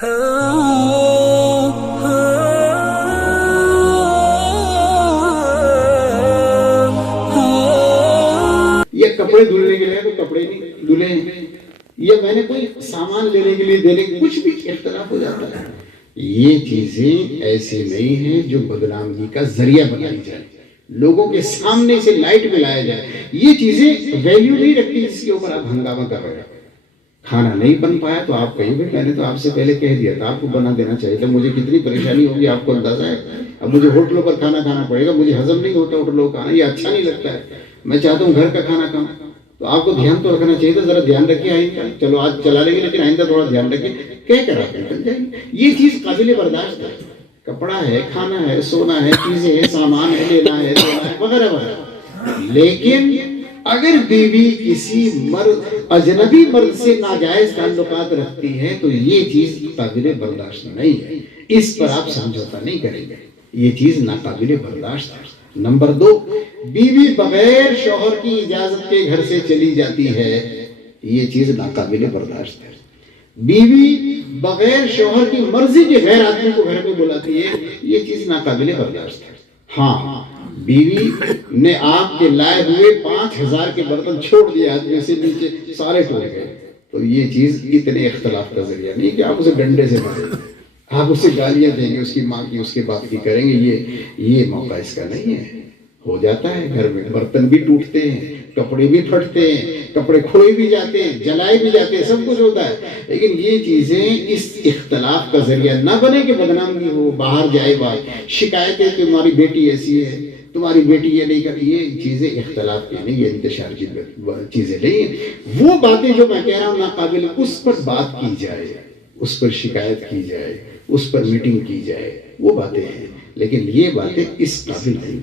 یہ کپڑے دھلنے کے لیے تو کپڑے نہیں دھلے ہیں، یا میں نے کوئی سامان لینے کے لیے دینے کچھ بھی اختلاف ہو جاتا ہے. یہ چیزیں ایسی نہیں ہیں جو بدنامی کا ذریعہ بنائی جائے، لوگوں کے سامنے سے لائٹ میں لایا جائے. یہ چیزیں ویلیو نہیں رکھتی جس کے اوپر آپ ہنگامہ کر رہے ہیں. کھانا نہیں بن پایا تو آپ کہیں گے میں نے تو آپ سے پہلے کہہ دیا تھا، آپ کو بنا دینا چاہیے تھا. مجھے کتنی پریشانی ہوگی آپ کو اندازہ ہے. اب مجھے ہوٹلوں پر کھانا کھانا پڑے گا، مجھے ہضم نہیں ہوتا ہوٹلوں کا کھانا، یہ اچھا نہیں لگتا ہے. میں چاہتا ہوں گھر کا کھانا کھاؤں. تو آپ کو دھیان تو رکھنا چاہیے تھا، ذرا دھیان رکھیے آئندہ. چلو آج چلا لیں گے لیکن آئندہ تھوڑا دھیان رکھیے، کہہ کر آپ نکل جائیں گے. یہ چیز قابل برداشت ہے. کپڑا ہے، کھانا ہے، سونا ہے، چیزیں ہیں، سامان ہے، لینا ہے، دینا ہے، وغیرہ وغیرہ. لیکن اگر بیوی کسی اجنبی مرد سے ناجائز تعلقات رکھتی ہے تو یہ چیز قابل برداشت نہیں ہے. اس پر آپ سمجھوتا نہیں کریں گے، یہ چیز ناقابل برداشت ہے. نمبر 2، بیوی بغیر شوہر کی اجازت کے گھر سے چلی جاتی ہے، یہ چیز ناقابل برداشت ہے. بیوی بغیر شوہر کی مرضی کے غیر آدمی کو گھر میں بلاتی ہے، یہ چیز ناقابل برداشت ہے. ہاں، بیوی نے آپ کے لائے ہوئے 5000 کے برتن چھوڑ دیے آدمی سے، نیچے سارے ٹوٹ گئے، تو یہ چیز اتنے اختلاف کا ذریعہ نہیں کہ آپ اسے ڈنڈے سے ماریں گے، آپ اسے گالیاں دیں گے، اس کی ماں کی اس کے باپ کی کریں گے. یہ موقع اس کا نہیں ہے. ہو جاتا ہے گھر میں، برتن بھی ٹوٹتے ہیں، کپڑے بھی پھٹتے ہیں، کپڑے کھوئے بھی جاتے ہیں، جلائے بھی جاتے ہیں، سب کچھ ہوتا ہے. لیکن یہ چیزیں اس اختلاف کا ذریعہ نہ بنے کہ بدنامی ہو، باہر جائے بات، شکایتیں کہ تمہاری بیٹی ایسی ہے، تمہاری بیٹی یہ نہیں کرتی. یہ چیزیں اختلاف کی نہیں، یہ انتشار کی چیزیں نہیں ہیں. وہ باتیں جو میں کہہ رہا ہوں ناقابل، اس پر بات کی جائے، اس پر شکایت کی جائے، اس پر میٹنگ کی جائے، وہ باتیں ہیں. لیکن یہ باتیں اس قابل نہیں.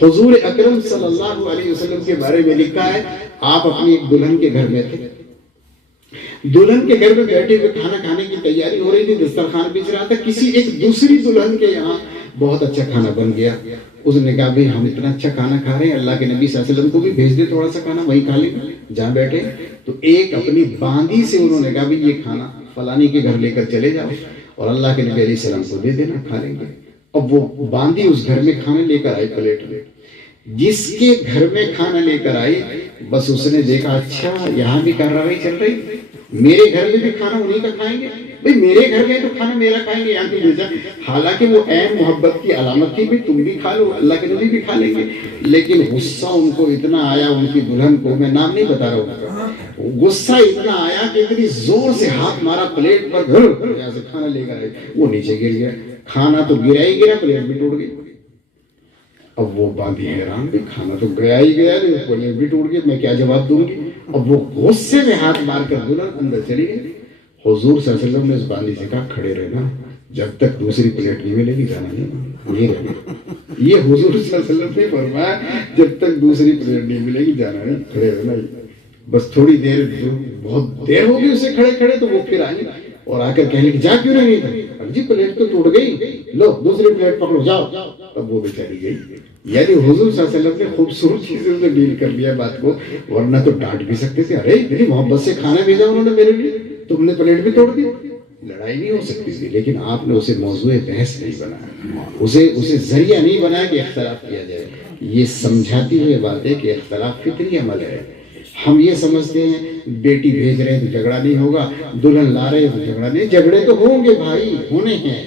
حضور اکرم صلی اللہ علیہ وسلم کے بارے میں لکھا ہے، آپ اپنی ایک دلہن کے گھر میں تھے. دلہن کے گھر میں بیٹھے ہوئے کھانا کھانے کی تیاری ہو رہی تھی، دسترخوان بچھ رہا تھا. کسی ایک دوسری دلہن کے یہاں بہت اچھا کھانا بن گیا. اس نے کہا بھئی ہم اتنا اچھا کھانا کھا رہے ہیں، اللہ کے نبی صلی اللہ علیہ وسلم کو بھی بھیج دے تھوڑا سا کھانا، وہی کھا لیں جہاں بیٹھے. تو ایک اپنی باندی سے انہوں نے کہا بھئی یہ کھانا فلانی کے گھر لے کر چلے جاؤ اور اللہ کے نبی علیہ السلام کو دے دینا، کھا لیں گے. اب وہ باندی اس گھر میں کھانا لے کر آئی پلیٹ میں. جس کے گھر میں کھانا لے کر آئی، بس اس نے دیکھا اچھا یہاں بھی کارروائی چل رہی، میرے گھر میں بھی کھانا انہیں کا کھائیں گے، بھئی میرے گھر میں تو کھانا میرا کھائیں گے، یہاں کی بھیجا. حالانکہ وہ عین محبت کی علامت تھی، بھئی تم بھی کھا لو، اللہ کے نبی بھی کھا لیں گے. لیکن غصہ ان کو اتنا آیا، ان کی دلہن کو، میں نام نہیں بتا رہا ہوں، غصہ اتنا آیا کہ اتنی زور سے ہاتھ مارا پلیٹ پر، یہاں سے کھانا لے کر آئے. وہ نیچے گر گیا، کھانا تو گرا ہی گرا، پلیٹ بھی ٹوٹ گئی. اب وہ باندھی حیران کہ کھانا تو گیا ہی گیا، پلیٹ بھی ٹوٹ گئی، میں کیا جواب دوں گی. اب وہ غصے میں ہاتھ مار کر دلہن اندر چلی گئی. حضور صلی اللہ علیہ وسلم نے اس باندھی سے کہا کھڑے رہنا، جب تک دوسری پلیٹ نہیں ملے گی جانا نہیں. یہ رہنا، یہ حضور صلی اللہ علیہ وسلم نے فرمایا جب تک دوسری پلیٹ نہیں ملے گی جانا نہیں، کھڑے رہنا. بس تھوڑی دیر، بہت دیر ہو گئی اسے کھڑے کھڑے، تو وہ پھر آئی اور آ کر کہنے کہ جا کیوں نہیں گئی. اب جی پلیٹ تو ٹوٹ گئی، لو دوسری پلیٹ پکڑو جاؤ. اب وہ بیچاری گئی. یعنی حضور صلی اللہ علیہ وسلم نے خوبصورت چیزوں سے ڈیل کر لیا بات کو، ورنہ تو ڈانٹ بھی سکتے تھے، ارے میری محبت سے کھانا بھیجا انہوں نے میرے لیے، تم نے پلیٹ بھی توڑ دی. لڑائی نہیں ہو سکتی تھی، لیکن آپ نے اسے موضوع بحث نہیں بنایا، اسے ذریعہ نہیں بنایا کہ اختلاف کیا جائے. یہ سمجھاتی ہوئے بات ہے کہ اختلاف فطری عمل ہے. ہم یہ سمجھتے ہیں بیٹی بھیج رہے ہیں تو جھگڑا نہیں ہوگا، دلہن لا رہے ہیں تو جھگڑا نہیں. جھگڑے تو ہوں گے بھائی، ہونے ہیں،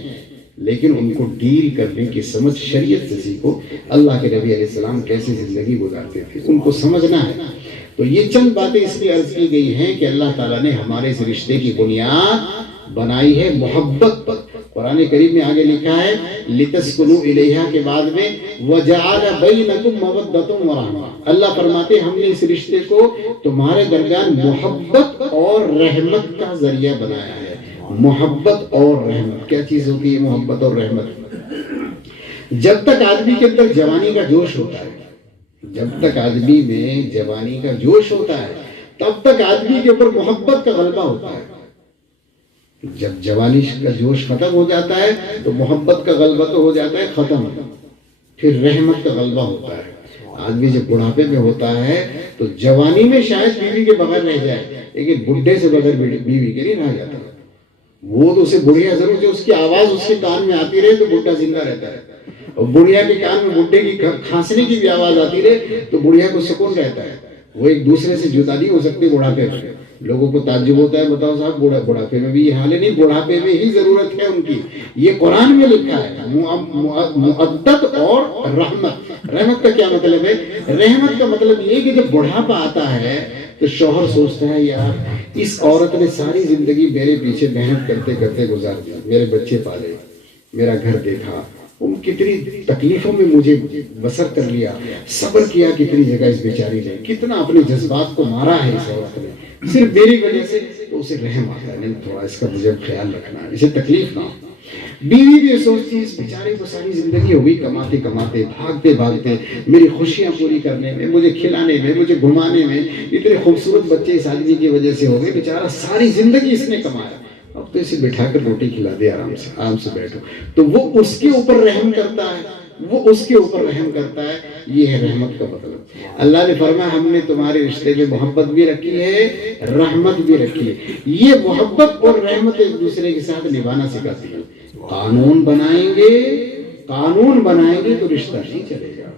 لیکن ان کو ڈیل کرنے کی سمجھ شریعت سے سیکھو. اللہ کے نبی علیہ السلام کیسے زندگی گزارتے تھے ان کو سمجھنا ہے. تو یہ چند باتیں اس لیے عرض کی گئی ہیں کہ اللہ تعالیٰ نے ہمارے اس رشتے کی بنیاد بنائی ہے محبت پر. قرآن کریم میں آگے لکھا ہے لِتَسْكُنُوا إِلَيْهَا کے بعد میں وَجَعَلَ بَيْنَكُمْ مَوَدَّةً وَرَحْمَةً. اللہ فرماتے ہم نے اس رشتے کو تمہارے درمیان محبت اور رحمت کا ذریعہ بنایا ہے. محبت اور رحمت کیا چیز ہوتی ہے؟ محبت اور رحمت. جب تک آدمی کے اندر جوانی کا جوش ہوتا ہے، جب تک آدمی میں جوانی کا جوش ہوتا ہے، تب تک آدمی کے اوپر محبت کا غلبہ ہوتا ہے. جب جوانی کا جوش ختم ہو جاتا ہے تو محبت کا غلبہ تو ہو جاتا ہے ختم، پھر رحمت کا غلبہ ہوتا ہے. آدمی جب بڑھاپے میں ہوتا ہے تو جوانی میں شاید بیوی کے بغیر رہ جائے، لیکن بڈھے سے بغیر بیوی کے نہیں رہ جاتا. وہ تو اسے بڑھیا ضرور ہے، اس کی آواز اس کے کان میں آتی رہے تو بڈھا زندہ رہتا ہے، اور بڑھیا کے کان میں بڈھے کی کھانسنے کی بھی آواز آتی رہے تو بڑھیا کو سکون رہتا ہے۔ وہ ایک دوسرے سے جدا نہیں ہو سکتے بڑھاپے میں۔ لوگوں کو تعجب ہوتا ہے، بتاؤ صاحب بڑھاپے میں بھی یہ حال ہے؟ نہیں، بڑھاپے میں ہی ضرورت ہے ان کی، یہ قرآن میں لکھا ہے، مؤدت اور رحمت۔ رحمت کا کیا مطلب ہے؟ رحمت کا مطلب یہ کہ جب بڑھاپا آتا ہے تو شوہر سوچتا ہے یار اس عورت نے ساری زندگی میرے پیچھے محنت کرتے کرتے گزار دیا، میرے بچے پالے، میرا گھر دیکھا، ان کتنی تکلیفوں میں مجھے بسر کر لیا، صبر کیا کتنی جگہ اس بیچاری نے، کتنا اپنے جذبات کو مارا ہے اس عورت نے، صرف میری وجہ سے، تو اسے رحم آتا ہے، نہیں تھوڑا اس کا مجھے خیال رکھنا ہے، اسے تکلیف نہ ہو۔ بیوی بھی سوچتی ہے اس بیچارے کو ساری زندگی ہوئی کماتے کماتے، بھاگتے بھاگتے، میری خوشیاں پوری کرنے میں، مجھے کھلانے میں، مجھے گھمانے میں، اتنے خوبصورت بچے اس آدمی کی وجہ سے ہو گئے، بیچارہ ساری زندگی اس نے کمایا، اب تو اسے بٹھا کر روٹی کھلا دے، آرام سے بیٹھو، تو وہ اس کے اوپر رحم کرتا ہے، وہ اس کے اوپر رحم کرتا ہے۔ یہ ہے رحمت کا مطلب۔ اللہ نے فرمایا ہم نے تمہارے رشتے میں محبت بھی رکھی ہے، رحمت بھی رکھی ہے۔ یہ محبت اور رحمت ایک دوسرے کے ساتھ نبھانا سکھاتی ہے۔ قانون بنائیں گے تو رشتہ نہیں چلے گا۔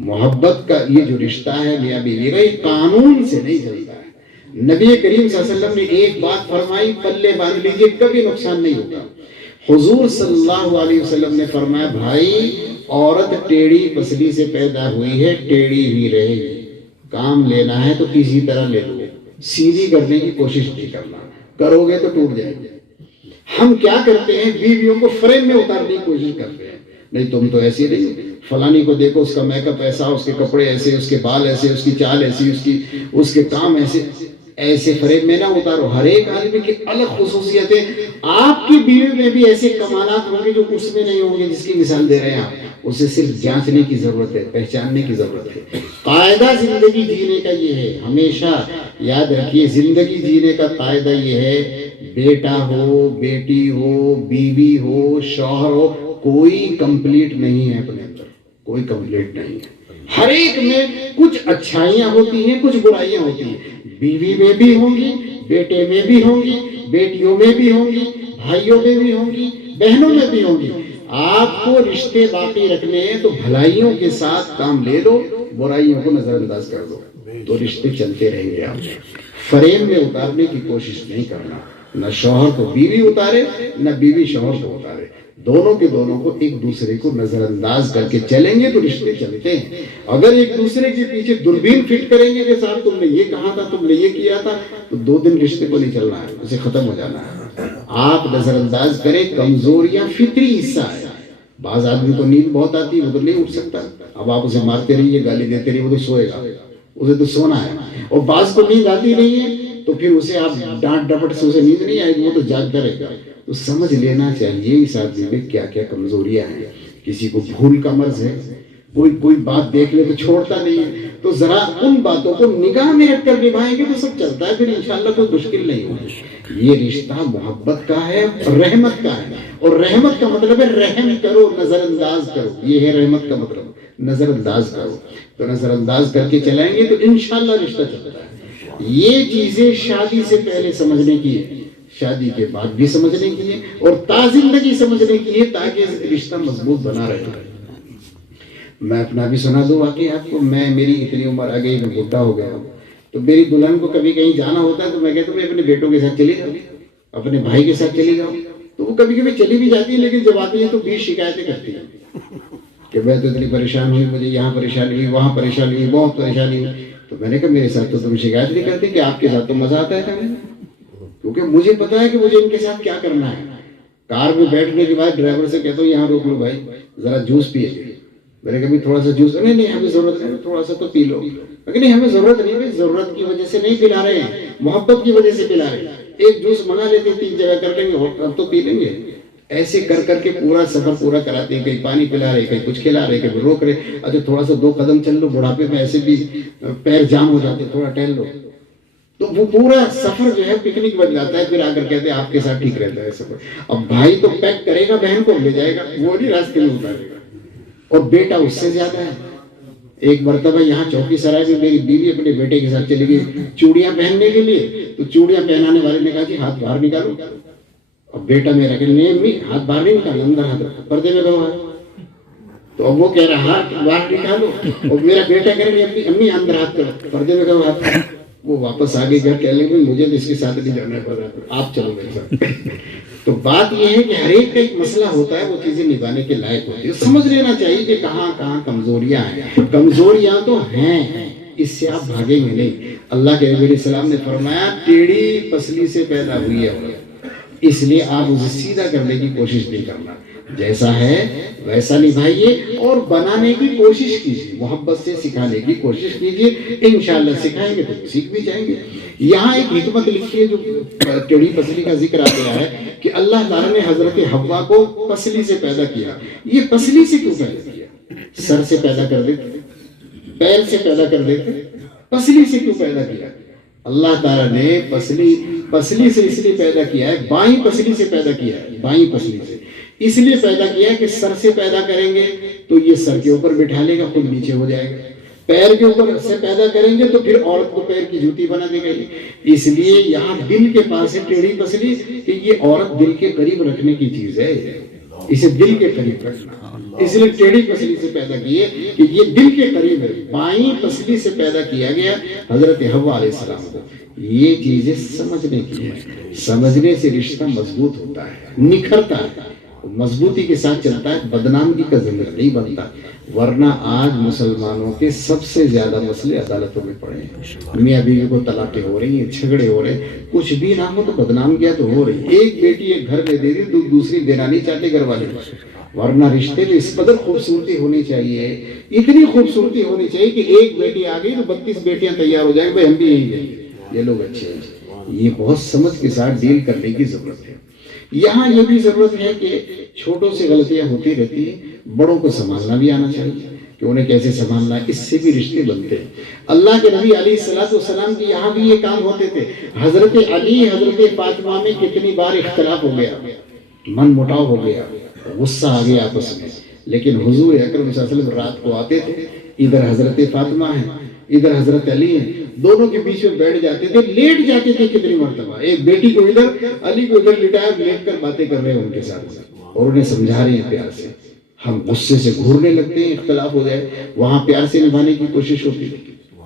محبت کا یہ جو رشتہ ہے میاں بیوی کا، یہ قانون سے نہیں چلتا ہے۔ نبی کریم صلی اللہ علیہ وسلم نے ایک بات فرمائی، پلے باندھ لیجئے، کبھی نقصان نہیں ہوگا۔ حضور صلی اللہ علیہ وسلم نے فرمایا بھائی عورت ٹیڑھی پسلی سے پیدا ہوئی ہے، ٹیڑھی ہی رہے گی، کام لینا ہے تو اسی طرح لے لو، سیدھی کرنے کی کوشش نہیں کرنا، کرو گے تو ٹوٹ جائے گی۔ ہم کیا کرتے ہیں، بیویوں کو فریم میں اتارنے کی کوشش کرتے ہیں، نہیں تم تو ایسی نہیں، فلانی کو دیکھو، اس کا میک اپ ایسا، اس کے کپڑے ایسے، اس کے بال ایسے، اس کی چال ایسی، اس کے کام ایسے، ایسے فریم میں نہ اتارو۔ ہر ایک آدمی کی الگ خصوصیتیں، آپ کی بیوی میں بھی ایسے کمالات ہوں گے جو اس میں نہیں ہوں گے جس کی مثال دے رہے ہیں آپ، اسے صرف جانچنے کی ضرورت ہے، پہچاننے کی ضرورت ہے۔ قاعدہ زندگی جینے کا یہ ہے، ہمیشہ یاد رکھیے زندگی جینے کا قاعدہ یہ ہے، بیٹا ہو، بیٹی ہو، بیوی ہو، شوہر ہو، کوئی کمپلیٹ نہیں ہے اپنے اندر، کوئی کمپلیٹ نہیں ہے۔ ہر ایک میں کچھ اچھائیاں ہوتی ہیں، کچھ برائیاں ہوتی ہیں، بیوی میں بھی ہوں گی، بیٹے میں بھی ہوں گی، بیٹیوں میں بھی ہوں گی، بھائیوں میں بھی ہوں گی، بہنوں میں بھی ہوں گی۔ آپ کو رشتے باقی رکھنے ہیں تو بھلائیوں کے ساتھ کام لے لو، برائیوں کو نظر انداز کر دو، تو رشتے چلتے رہیں گے۔ آپ فریم میں اتارنے کی کوشش نہیں کرنا، نہ شوہر کو بیوی اتارے، نہ بیوی شوہر کو اتارے، دونوں کے دونوں کو ایک دوسرے کو نظر انداز کر کے چلیں گے تو رشتے چلتے ہیں۔ اگر ایک دوسرے کے پیچھے دوربین فٹ کریں گے کہ صاحب تم نے یہ کہا تھا، تم نے یہ کیا تھا، تو 2 دن رشتے کو نہیں چلنا ہے، اسے ختم ہو جانا ہے۔ آپ نظر انداز کریں، کمزوریاں فطری حصہ ہے۔ بعض آدمی کو نیند بہت آتی ہے، وہ تو نہیں اٹھ سکتا، اب آپ اسے مارتے رہیے، گالی دیتے رہیے، وہ تو سوئے گا، اسے تو سونا ہے۔ اور بعض کو نیند آتی نہیں ہے تو پھر اسے آپ ڈانٹ ڈپٹ سے اسے نیند نہیں آئے گی، وہ تو جاگتا رہے گا۔ تو سمجھ لینا چاہیے اس آدمی میں کیا کیا کمزوریاں ہیں۔ کسی کو بھول کا مرض ہے، کوئی بات دیکھ لے تو چھوڑتا نہیں ہے، تو ذرا ان باتوں کو نگاہ میں رکھ کر نبھائیں گے تو سب چلتا ہے، پھر انشاءاللہ کوئی مشکل نہیں ہوگی۔ یہ رشتہ محبت کا ہے، رحمت کا ہے، اور رحمت کا مطلب ہے رحم کرو، نظر انداز کرو، یہ ہے رحمت کا مطلب، نظر انداز کرو۔ تو نظر انداز کر کے چلائیں گے تو انشاءاللہ رشتہ چلتا ہے۔ یہ چیزیں شادی سے پہلے سمجھنے کی ہے، شادی کے بعد بھی سمجھنے کی ہے، اور تا زندگی سمجھنے کی ہے، تاکہ رشتہ مضبوط بنا رہے۔ میں اپنا بھی سنا دوں واقعی آپ کو، میری اتنی عمر آ گئی، میں بڈھا ہو گیا ہوں، تو میری دلہن کو کبھی کہیں جانا ہوتا ہے تو میں کہتا ہوں میں اپنے بیٹوں کے ساتھ چلی جاؤں، اپنے بھائی کے ساتھ چلی جاؤں، تو وہ کبھی کبھی چلی بھی جاتی ہے، لیکن جب آتی ہے تو 20 شکایتیں کرتی ہیں کہ میں تو اتنی پریشان ہوئی، مجھے یہاں پریشانی ہوئی، وہاں پریشانی ہوئی، بہت پریشانی ہوئی۔ تو میں نے کہا میرے ساتھ تو تم شکایت نہیں کرتی کہ آپ کے ساتھ تو مزہ آتا ہے کرنے، کیونکہ مجھے پتا ہے کہ مجھے ان کے ساتھ کیا کرنا ہے۔ کار میں بیٹھنے کے بعد ڈرائیور سے کہتا ہوں یہاں روک لو بھائی، ذرا جوس پیے۔ میں نے کہا تھوڑا سا جوس، نہیں ہمیں ضرورت نہیں، تھوڑا سا تو پی لو۔ لیکن نہیں ہمیں ضرورت نہیں ہے، ضرورت کی وجہ سے نہیں پلا رہے ہیں، محبت کی وجہ سے پلا رہے ہیں۔ ایک جوس منگا لیتے، 3 جگہ کر لیں گے، اب تو پی لیں گے۔ ایسے کر کر کے پورا سفر پورا کراتے ہیں، کہیں پانی پلا رہے، کہیں کچھ کھلا رہے، کہیں روک رہے۔ اچھا تھوڑا سا 2 قدم چل لو، بڑھاپے میں ایسے بھی پیر جام ہو جاتے، تھوڑا ٹہل لو، تو وہ پورا سفر جو ہے پکنک بن جاتا ہے۔ پھر آ کر کہتے ہیں آپ کے ساتھ ٹھیک رہتا ہے سفر۔ اب بھائی تو پیک کرے گا، بہن کو لے جائے گا، وہ نہیں راستے میں اتارے گا، اور بیٹا اس سے زیادہ ہے۔ ایک مرتبہ یہاں چوکی سرائے میں میری بیوی اپنے بیٹے کے ساتھ چلی گئی چوڑیاں پہننے کے لیے، تو چوڑیاں پہنانے والے نے کہا جی ہاتھ باہر نکالو، اب بیٹا میرا کہ نہیں امی ہاتھ باہر نہیں نکالنا، اندر ہاتھ رکھو، پردے میں کرو ہاتھ. تو اب وہ کہہ رہا ہاتھ باہر نکالو، اور میرا بیٹا کہہ رہا امی امی اندر ہاتھ کرو، پردے میں کرو ہاتھ. وہ واپس آگے گھر کہہ لیں گے مجھے تو اس کے ساتھ نہیں جانا ہے، آپ چلو میرے ساتھ. تو بات یہ ہے کہ ہر ایک کا ایک مسئلہ ہوتا ہے، وہ چیزیں نبھانے کے لائق ہوتی ہے. سمجھ لینا چاہیے کہ کہاں کہاں کمزوریاں ہیں. کمزوریاں تو ہیں، اس سے آپ بھاگیں گے نہیں. اللہ کے نبی علیہ السلام نے فرمایا ٹیڑھی پسلی سے پیدا ہوئی ہے، اس لیے آپ اسے سیدھا کرنے کی کوشش نہیں کرنا. جیسا ہے ویسا نبھائیے اور بنانے کی کوشش کیجیے، محبت سے سکھانے کی کوشش کیجیے. انشاءاللہ سکھائیں گے تو سیکھ بھی جائیں گے. یہاں ایک حکمت لکھی ہے جو ٹیڑھی پسلی کا ذکر آ گیا ہے کہ اللہ تعالیٰ نے حضرت حوا کو پسلی سے پیدا کیا. یہ پسلی سے کیوں پیدا کیا؟ سر سے پیدا کر دیتے، پیر سے پیدا کر دیتے، پسلی سے کیوں پیدا کیا؟ اللہ تعالیٰ نے پسلی سے اس لیے پیدا کیا ہے، بائیں پسلی سے پیدا کیا ہے، بائیں پسلی سے اس لیے پیدا کیا ہے کہ سر سے پیدا کریں گے تو یہ سر کے اوپر بٹھا لے گا، خود نیچے ہو جائے گا. پیر کے اوپر سے پیدا کریں گے تو پھر عورت کو پیر کی جوتی بنا دے گا. اس لیے یہاں دل کے پاس ہے ٹیڑھی پسلی کہ یہ عورت دل کے قریب رکھنے کی چیز ہے، اسے دل کے قریب رکھنا. اس لیے ٹیڑھی پسلی سے پیدا کیے کہ یہ دل کے قریب ہے. بائیں پسلی سے پیدا کیا گیا حضرت حوا علیہ السلام کو. یہ چیزیں سمجھنے کی ہے، سمجھنے سے رشتہ مضبوط ہوتا ہے، نکھرتا ہے، مضبوطی کے ساتھ چلتا ہے، بدنامی کا ضمیر نہیں بنتا. ورنہ آج مسلمانوں کے سب سے زیادہ مسئلے عدالتوں میں پڑے ہیں. میاں بیوی کو طلاقیں ہو رہی ہیں، جھگڑے ہو رہے ہیں، کچھ بھی نہ ہو تو بدنام کیا تو ہو رہی. ایک بیٹی ایک گھر میں دے دی تو دوسری دینا نہیں چاہتے گھر والے. ورنہ رشتے میں اس قدر خوبصورتی ہونی چاہیے، اتنی خوبصورتی ہونی چاہیے کہ ایک بیٹی آ گئی تو 32 بیٹیاں تیار ہو جائیں بھائی ہم بھی یہی جائیں گے، یہ لوگ اچھے ہیں. یہ بہت سمجھ کے ساتھ ڈیل کرنے کی ضرورت ہے. یہاں یہ بھی ضرورت ہے کہ چھوٹوں سے غلطیاں ہوتی رہتی ہیں، بڑوں کو سنبھالنا بھی آنا چاہیے کہ انہیں کیسے سنبھالنا ہے. اس سے بھی رشتے بنتے ہیں. اللہ کے نبی علیہ السلام کی یہاں بھی یہ کام ہوتے تھے. حضرت علی حضرت فاطمہ میں کتنی بار اختلاف ہو گیا، من مٹاؤ ہو گیا، غصہ آ گیا آپس میں. لیکن حضور اکرم صلی اللہ علیہ وسلم رات کو آتے تھے، ادھر حضرت فاطمہ ہیں ادھر حضرت علی ہیں، دونوں کے بیچ میں بیٹھ جاتے تھے، لیٹ جاتے تھے کتنی مرتبہ. ایک بیٹی کو ادھر علی کو ادھر لٹایا، لیٹ کر باتیں کر رہے ہیں ان کے ساتھ اور انہیں سمجھا رہے ہیں پیار سے. ہم غصے سے گھورنے لگتے ہیں، اختلاف ہو جائے، وہاں پیار سے نبھانے کی کوشش ہوتی ہے،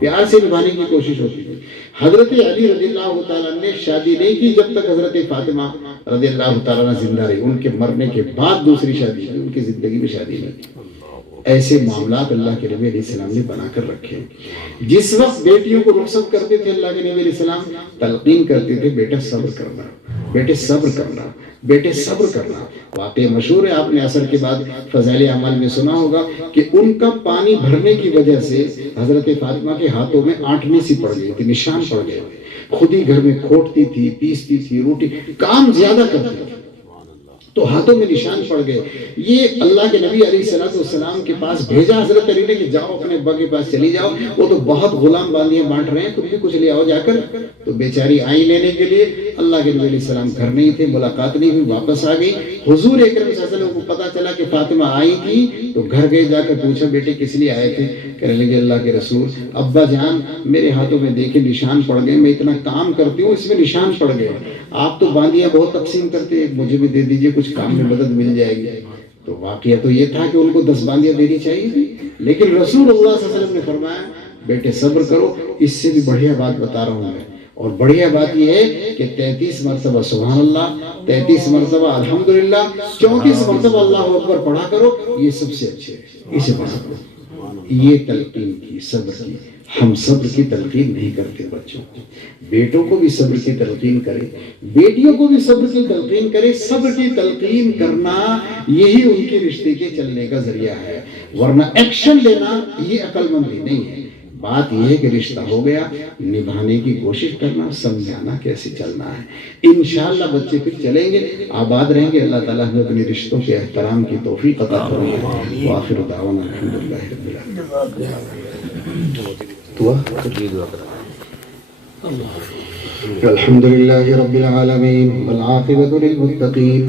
پیار سے نبھانے کی کوشش ہوتی ہے. حضرت علی رضی اللہ تعالیٰ نے شادی نہیں کی جب تک حضرت فاطمہ رضی اللہ تعالیٰ زندہ رہی. ان کے مرنے کے بعد دوسری شادی کی، ان کی زندگی میں شادی نہیں کی. ایسے معاملات اللہ کے نبی علیہ السلام نے بنا کر رکھے. جس وقت بیٹیوں کو رخصت کرتے تھے اللہ کے نبی علیہ السلام تلقین کرتے تھے بیٹا صبر کرنا، بیٹے صبر کرنا، بیٹے صبر کرنا. واقعہ مشہور ہے، آپ نے عصر کے بعد فضائل اعمال میں سنا ہوگا کہ ان کا پانی بھرنے کی وجہ سے حضرت فاطمہ کے ہاتھوں میں آنٹنی سی پڑ گئی تھی، نشان پڑ گئے. خود ہی گھر میں کھوٹتی تھی، پیستی تھی، روٹی کام زیادہ کرتی تھی تو ہاتھوں میں نشان پڑ گئے. یہ اللہ کے نبی علیہ السلام کے پاس بھیجا حضرت علی نے کہ جاؤ اپنے ابا کے پاس چلی جاؤ، وہ تو بہت غلام باندیاں بانٹ رہے ہیں، تم بھی کچھ لے آؤ جا کر. تو بیچاری آئی لینے کے لیے. اللہ کے نبی علیہ السلام گھر نہیں تھے، ملاقات نہیں ہوئی، واپس آ گئی. حضور اکرم صلی اللہ علیہ وسلم کو پتا چلا کہ فاطمہ آئی تھی تو گھر گئے، جا کر پوچھا بیٹے کس لیے آئے تھے؟ کہنے لگے اللہ کے رسول ابا جان میرے ہاتھوں میں دیکھے نشان پڑ گئے، میں اتنا کام کرتی ہوں اس میں نشان پڑ گئے، آپ تو باندیاں بہت تقسیم کرتے ہیں، مجھے بھی دے دیجئے، کچھ کام میں مدد مل جائے گی. تو واقعہ تو یہ تھا کہ ان کو 10 باندیاں دینی چاہیے تھی، لیکن رسول اللہ صلی اللہ علیہ وسلم نے فرمایا بیٹے صبر کرو. اس سے بھی بڑھیا بات بتا رہا ہوں میں، اور بڑھیا بات یہ ہے کہ 33 مرتبہ سبحان اللہ، 33 مرتبہ الحمدللہ، 34 مرتبہ اللہ اکبر پڑھا کرو. یہ سب سے اچھے ہے، اسے پڑھا کرو. یہ تلقین کی، صبر کی. ہم صبر کی تلقین نہیں کرتے بچوں کو. بیٹوں کو بھی صبر کی تلقین کرے، بیٹیوں کو بھی صبر کی تلقین کرے. صبر کی تلقین کرنا یہی ان کے رشتے کے چلنے کا ذریعہ ہے، ورنہ ایکشن لینا یہ عقل مندی نہیں ہے. بات یہ ہے کہ رشتہ ہو گیا، نبھانے کی کوشش کرنا، سمجھانا کیسے چلنا ہے. انشاءاللہ بچے پھر چلیں گے، آباد رہیں گے. اللہ تعالیٰ ہمیں اپنے رشتوں کے احترام کی توفیق عطا فرمائے. وآخر دعوانا الحمدللہ رب العالمین. الحمد لله رب العالمين والعاقبة للمتقين.